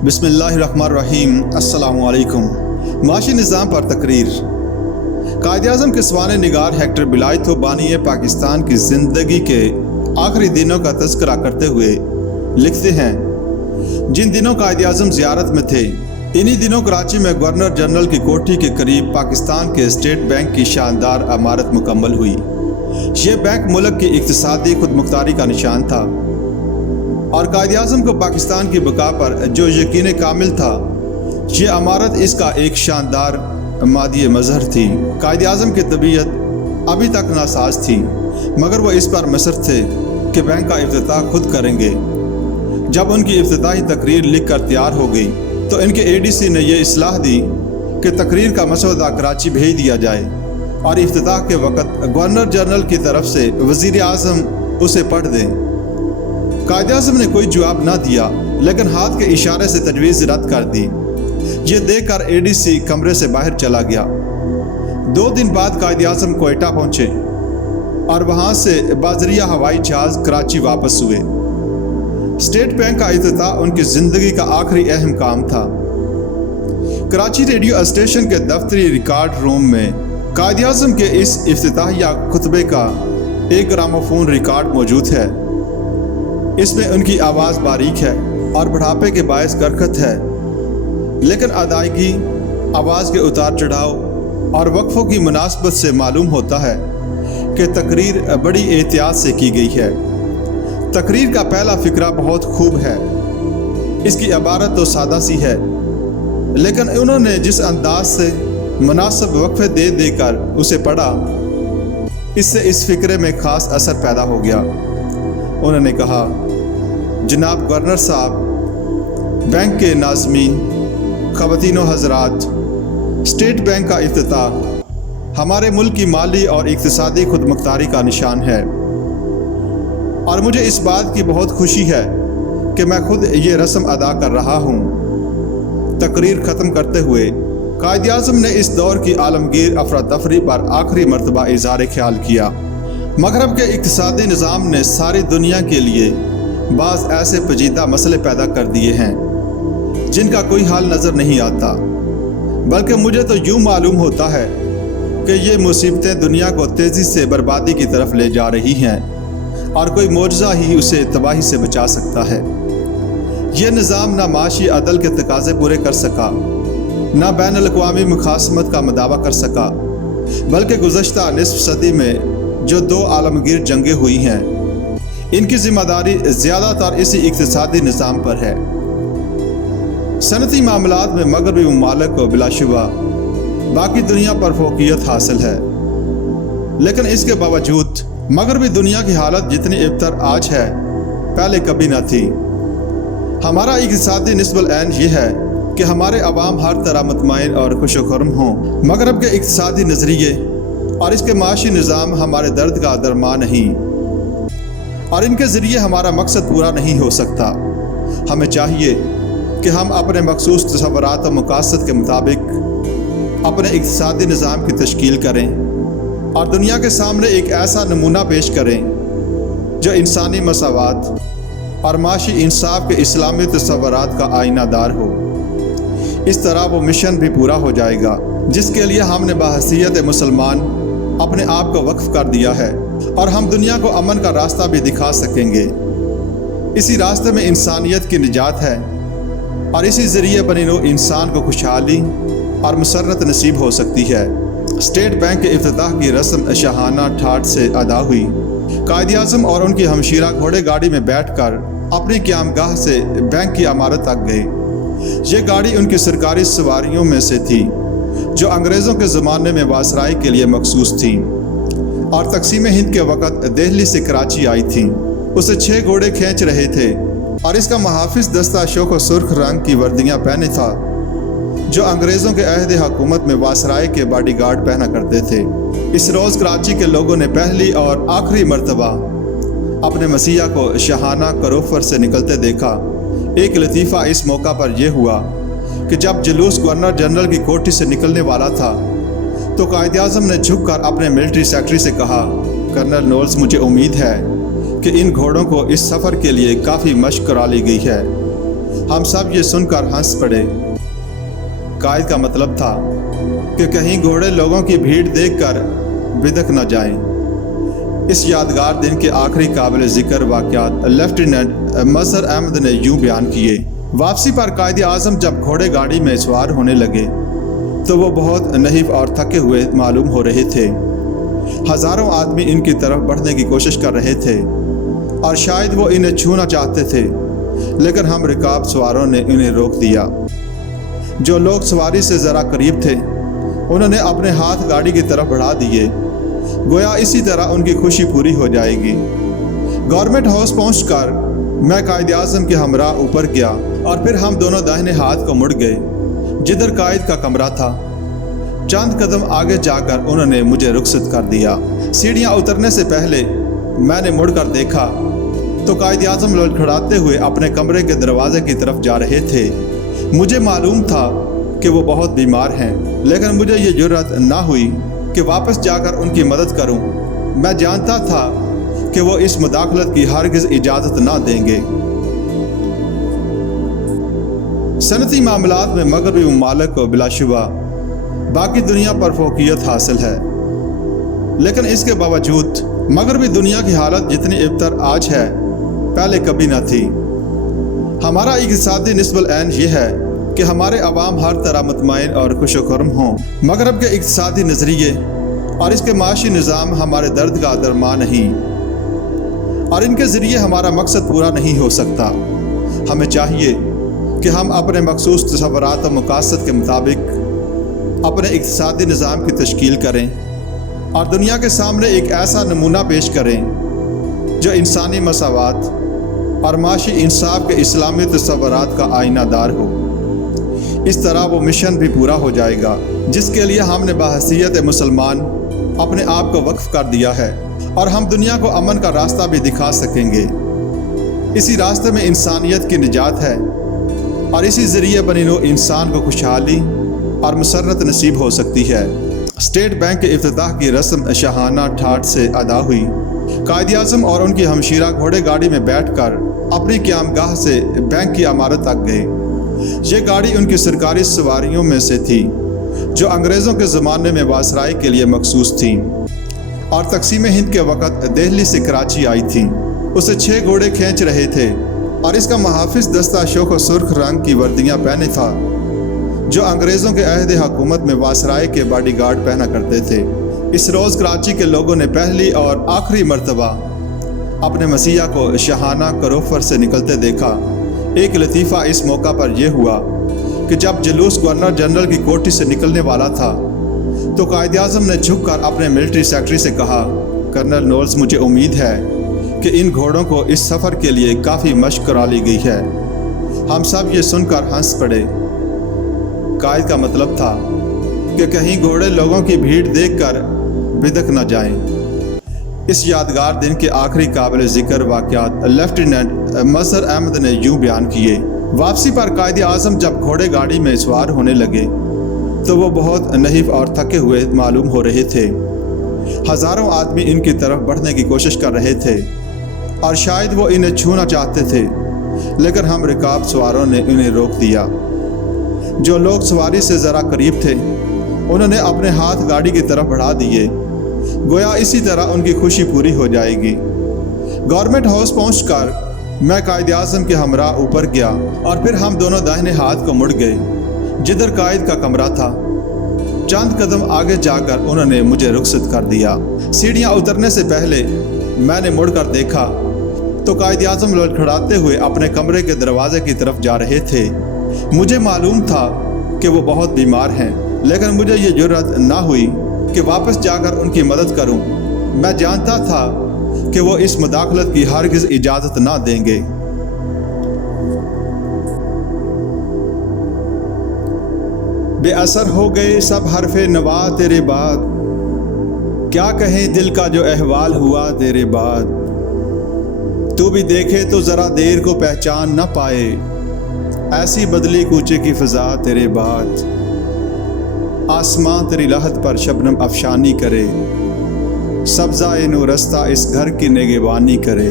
बिस्मिल्लाहिर्रहमानिर्रहीम। अस्सलामु अलैकुम। माशी निज़ाम पर तकरीर। कायद-ए-आज़म के सवाने निगार हेक्टर बिलायतो बानी पाकिस्तान की ज़िंदगी के आखिरी दिनों का तज़किरा करते हुए लिखते हैं, जिन दिनों कायद-ए-आज़म ज़ियारत में थे, इन्हीं दिनों कराची में गवर्नर जनरल की कोठी के करीब पाकिस्तान के स्टेट बैंक की शानदार इमारत मुकम्मल हुई। ये बैंक मुल्क की इक़्तिसादी खुदमुख्तारी का निशान था और कायद-ए-आज़म को पाकिस्तान की बका पर जो यकीन कामिल था, ये इमारत इसका एक शानदार मादी मज़हर थी। कायद-ए-आज़म की तबीयत अभी तक नासाज थी, मगर वो इस पर मसर थे कि बैंक का इफ्तिताह खुद करेंगे। जब उनकी इफ्तिताही तकरीर लिख कर तैयार हो गई तो इनके ADC ने यह इस्लाह दी कि तकरीर का मसौदा कराची भेज दिया जाए और इफ्तिताह के वक़्त गवर्नर जनरल की तरफ से वज़ीर आज़म उसे पढ़ दें। कायद-ए-आज़म ने कोई जवाब ना दिया, लेकिन हाथ के इशारे से तजवीज़ रद्द कर दी। ये देखकर ADC कमरे से बाहर चला गया। 2 दिन बाद कायद-ए-आज़म कोयटा पहुँचे और वहाँ से बाजरिया हवाई जहाज़ कराची वापस हुए। स्टेट बैंक का इफ्तिताह उनकी ज़िंदगी का आखिरी अहम काम था। कराची रेडियो स्टेशन के दफ्तरी रिकॉर्ड रूम में कायद-ए-आज़म के इस इफ्तिताहिया खुतबे का एक ग्रामोफोन रिकॉर्ड मौजूद है। इसमें उनकी आवाज़ बारीक है और बुढ़ापे के बायस करखत है, लेकिन अदायगी, आवाज़ के उतार चढ़ाव और वक्फों की मुनासबत से मालूम होता है कि तकरीर बड़ी एहतियात से की गई है। तकरीर का पहला फ़िक्रा बहुत खूब है। इसकी इबारत तो सादा सी है, लेकिन उन्होंने जिस अंदाज से मुनासिब वक्फे दे देकर उसे पढ़ा, इससे इस फ़िक्रे में ख़ास असर पैदा हो गया। उन्होंने कहा, जनाब गवर्नर साहब, बैंक के नाज़मीन, ख़वातीनो हज़रात, स्टेट बैंक का इफ्तिताह हमारे मुल्क की माली और इक़्तिसादी खुदमुख्तारी का निशान है और मुझे इस बात की बहुत खुशी है कि मैं खुद ये रस्म अदा कर रहा हूँ। तकरीर ख़त्म करते हुए कायद-ए-आज़म ने इस दौर की आलमगीर अफरा-तफरी पर आखिरी मरतबा इज़हार ख्याल किया। मग़रब के इक़्तिसादी निज़ाम ने सारी दुनिया के लिए बाज़ ऐसे पेचीदा मसले पैदा कर दिए हैं जिनका कोई हाल नज़र नहीं आता, बल्कि मुझे तो यूँ मालूम होता है कि ये मुसीबतें दुनिया को तेज़ी से बर्बादी की तरफ ले जा रही हैं और कोई मौजज़ा ही उसे तबाही से बचा सकता है। ये निज़ाम ना माशी अदल के तकाज़े पूरे कर सका, ना बैनुल अक़वामी मुखासमत का मदावा कर सका, बल्कि गुज़श्ता निस्फ़ सदी में जो 2 आलमगीर जंगें हुई हैं, इनकी ज़िम्मेदारी ज़्यादातर इसी इक़्तिसादी निज़ाम पर है। सनती मामलात में मग़रबी ममालिक को बिलाशुबा बाकी दुनिया पर फ़ौक़ियत हासिल है, लेकिन इसके बावजूद मग़रबी दुनिया की हालत जितनी अबतर आज है, पहले कभी न थी। हमारा इक़्तिसादी निस्बल ऐन ये है कि हमारे अवाम हर तरह मुतमईन और खुश-ओ-खुर्म हों। मग़रब के इक़्तिसादी नज़रिए और इसके माशी निज़ाम हमारे दर्द का दरमा नहीं और इनके ज़रिए हमारा मकसद पूरा नहीं हो सकता। हमें चाहिए कि हम अपने मखसूस तसव्वुरात और मकासद के मुताबिक अपने इक़्तिसादी निज़ाम की तश्कील करें और दुनिया के सामने एक ऐसा नमूना पेश करें जो इंसानी मसावात और माशी इंसाफ के इस्लामी तसव्वुरात का आईनादार हो। इस तरह वो मिशन भी पूरा हो जाएगा जिसके लिए हमने बहसीयत मुसलमान अपने आप को वक्फ कर दिया है, और हम दुनिया को अमन का रास्ता भी दिखा सकेंगे। इसी रास्ते में इंसानियत की निजात है और इसी ज़रिए बनी नौ इंसान को खुशहाली और मसरत नसीब हो सकती है। स्टेट बैंक के इफ्तिताह की रस्म शाहाना ठाठ से अदा हुई। कायद-ए-आज़म और उनकी हमशीरा घोड़े गाड़ी में बैठकर अपनी क़यामगाह से बैंक की इमारत तक गए। ये गाड़ी उनकी सरकारी सवारियों में से थी जो अंग्रेज़ों के ज़माने में वासराई के लिए मखसूस थी और तक़सीम हिंद के वक़्त दिल्ली से कराची आई थी। उसे 6 घोड़े खींच रहे थे और इसका मुहाफ़िज़ दस्ता शोक और सुर्ख रंग की वर्दियाँ पहने था जो अंग्रेज़ों के अहद हुकूमत में वासराय के बॉडीगार्ड पहना करते थे। इस रोज़ कराची के लोगों ने पहली और आखिरी मरतबा अपने मसीहा को शाहाना करोफर से निकलते देखा। एक लतीफ़ा इस मौका पर यह हुआ कि जब जुलूस गवर्नर जनरल की कोठी से निकलने वाला था तो कायद-ए-आज़म ने झुककर अपने मिलिट्री सेक्रेटरी से कहा, कर्नल नोल्स, मुझे उम्मीद है कि इन घोड़ों को इस सफ़र के लिए काफ़ी मशक़ करा ली गई है। हम सब ये सुनकर हंस पड़े। कायद का मतलब था कि कहीं घोड़े लोगों की भीड़ देखकर बिदक न जाएं। इस यादगार दिन के आखिरी काबिल ज़िक्र वाक़यात लेफ्टिनेंट मज़हर अहमद ने यूं बयान किए। वापसी पर कायद आज़म जब घोड़े गाड़ी में सवार होने लगे तो वो बहुत नहीफ और थके हुए मालूम हो रहे थे। हज़ारों आदमी इनकी तरफ बढ़ने की कोशिश कर रहे थे और शायद वो इन्हें छूना चाहते थे, लेकिन हम रिकाब सवारों ने इन्हें रोक दिया। जो लोग सवारी से ज़रा करीब थे उन्होंने अपने हाथ गाड़ी की तरफ बढ़ा दिए, गोया इसी तरह उनकी खुशी पूरी हो जाएगी। गवर्नमेंट हाउस पहुंचकर मैं कायद आज़म के हमरा ऊपर गया और फिर हम दोनों दाहिने हाथ को मुड़ गए जिधर कायद का कमरा था। चंद कदम आगे जाकर उन्होंने मुझे रुखसत कर दिया। सीढ़ियाँ उतरने से पहले मैंने मुड़कर देखा तो कायद आज़म लड़खड़ाते हुए अपने कमरे के दरवाजे की तरफ जा रहे थे। मुझे मालूम था कि वो बहुत बीमार हैं, लेकिन मुझे ये जुर्रत ना हुई कि वापस जाकर उनकी मदद करूं। मैं जानता था कि वो इस मुदाखलत की हरगिज़ इजाज़त ना देंगे। सनती मामलात में मगरबी ममालिक को बिलाशुबा बाकी दुनिया पर फोकियत हासिल है, लेकिन इसके बावजूद मगरबी दुनिया की हालत जितनी इब्तर आज है पहले कभी ना थी। हमारा इक़्तिसादी निस्बल ऐन ये है कि हमारे अवाम हर तरह मुतमईन और खुशोखुर्म हों। मगरब के इक़्तिसादी नज़रिए और इसके माशी निज़ाम हमारे दर्द का दरमा नहीं और इनके ज़रिए हमारा मकसद पूरा नहीं हो सकता। हमें चाहिए कि हम अपने मखसूस तसव्वुरात और मकासद के मुताबिक अपने इक़्तिसादी निज़ाम की तश्कील करें और दुनिया के सामने एक ऐसा नमूना पेश करें जो इंसानी मसावात और माशी इंसाफ के इस्लामी तसव्वुरात का आईनादार हो। इस तरह वो मिशन भी पूरा हो जाएगा जिसके लिए हमने बहसीयत मुसलमान अपने आप को वक्फ कर दिया है, और हम दुनिया को अमन का रास्ता भी दिखा सकेंगे। इसी रास्ते में इंसानियत की निजात है और इसी ज़रिए बनिनो इंसान को खुशहाली और मसरत नसीब हो सकती है। स्टेट बैंक के इफ्तिताह की रस्म शाहाना ठाठ से अदा हुई। कायद आज़म और उनकी हमशीरा घोड़े गाड़ी में बैठकर अपनी क़यामगाह से बैंक की इमारत तक गए। ये गाड़ी उनकी सरकारी सवारियों में से थी जो अंग्रेज़ों के ज़माने में वासराई के लिए मखसूस थी और तकसीम हिंद के वक़्त दिल्ली से कराची आई थी। उसे 6 घोड़े खींच रहे थे और इसका मुहाफिज दस्ता शोख सुर्ख रंग की वर्दियाँ पहने था जो अंग्रेज़ों के अहद हुकूमत में वासराय के बॉडीगार्ड पहना करते थे। इस रोज़ कराची के लोगों ने पहली और आखिरी मर्तबा अपने मसीहा को शाहाना करोफर से निकलते देखा। एक लतीफ़ा इस मौका पर यह हुआ कि जब जुलूस गवर्नर जनरल की कोठी से निकलने वाला था तो कायद आज़म ने झुककर अपने मिलिट्री सेक्रेटरी से कहा, कर्नल नोल्स, मुझे उम्मीद है कि इन घोड़ों को इस सफ़र के लिए काफ़ी मशक़ करा ली गई है। हम सब ये सुनकर हंस पड़े। कायद का मतलब था कि कहीं घोड़े लोगों की भीड़ देखकर बिदक न जाएं। इस यादगार दिन के आखिरी काबिल ज़िक्र वाक़यात लेफ्टिनेंट मज़हर अहमद ने यूं बयान किए। वापसी पर कायद आज़म जब घोड़े गाड़ी में सवार होने लगे तो वो बहुत नहीफ और थके हुए मालूम हो रहे थे। हज़ारों आदमी इनकी तरफ बढ़ने की कोशिश कर रहे थे और शायद वो इन्हें छूना चाहते थे, लेकिन हम रिकाब सवारों ने इन्हें रोक दिया। जो लोग सवारी से ज़रा करीब थे उन्होंने अपने हाथ गाड़ी की तरफ बढ़ा दिए, गोया इसी तरह उनकी खुशी पूरी हो जाएगी। गवर्नमेंट हाउस पहुंचकर मैं कायद आज़म के हमरा ऊपर गया और फिर हम दोनों दाहिने हाथ को मुड़ गए जिधर कायद का कमरा था। चंद कदम आगे जाकर उन्होंने मुझे रुखसत कर दिया। सीढ़ियाँ उतरने से पहले मैंने मुड़कर देखा तो कायद आज़म लड़खड़ाते हुए अपने कमरे के दरवाजे की तरफ जा रहे थे। मुझे मालूम था कि वो बहुत बीमार हैं, लेकिन मुझे ये जुर्रत ना हुई कि वापस जाकर उनकी मदद करूं। मैं जानता था कि वो इस मुदाखलत की हरगिज़ इजाज़त ना देंगे। बेअसर हो गए सब हरफे नवा तेरे बाद, क्या कहें दिल का जो अहवाल हुआ तेरे बाद। तू भी देखे तो ज़रा देर को पहचान न पाए, ऐसी बदली कूचे की फ़िज़ा तेरे बाद। आसमां तेरी लहद पर शबनम अफशानी करे, सब्ज़ा-ए-नो रस्ता इस घर की निगहबानी करे।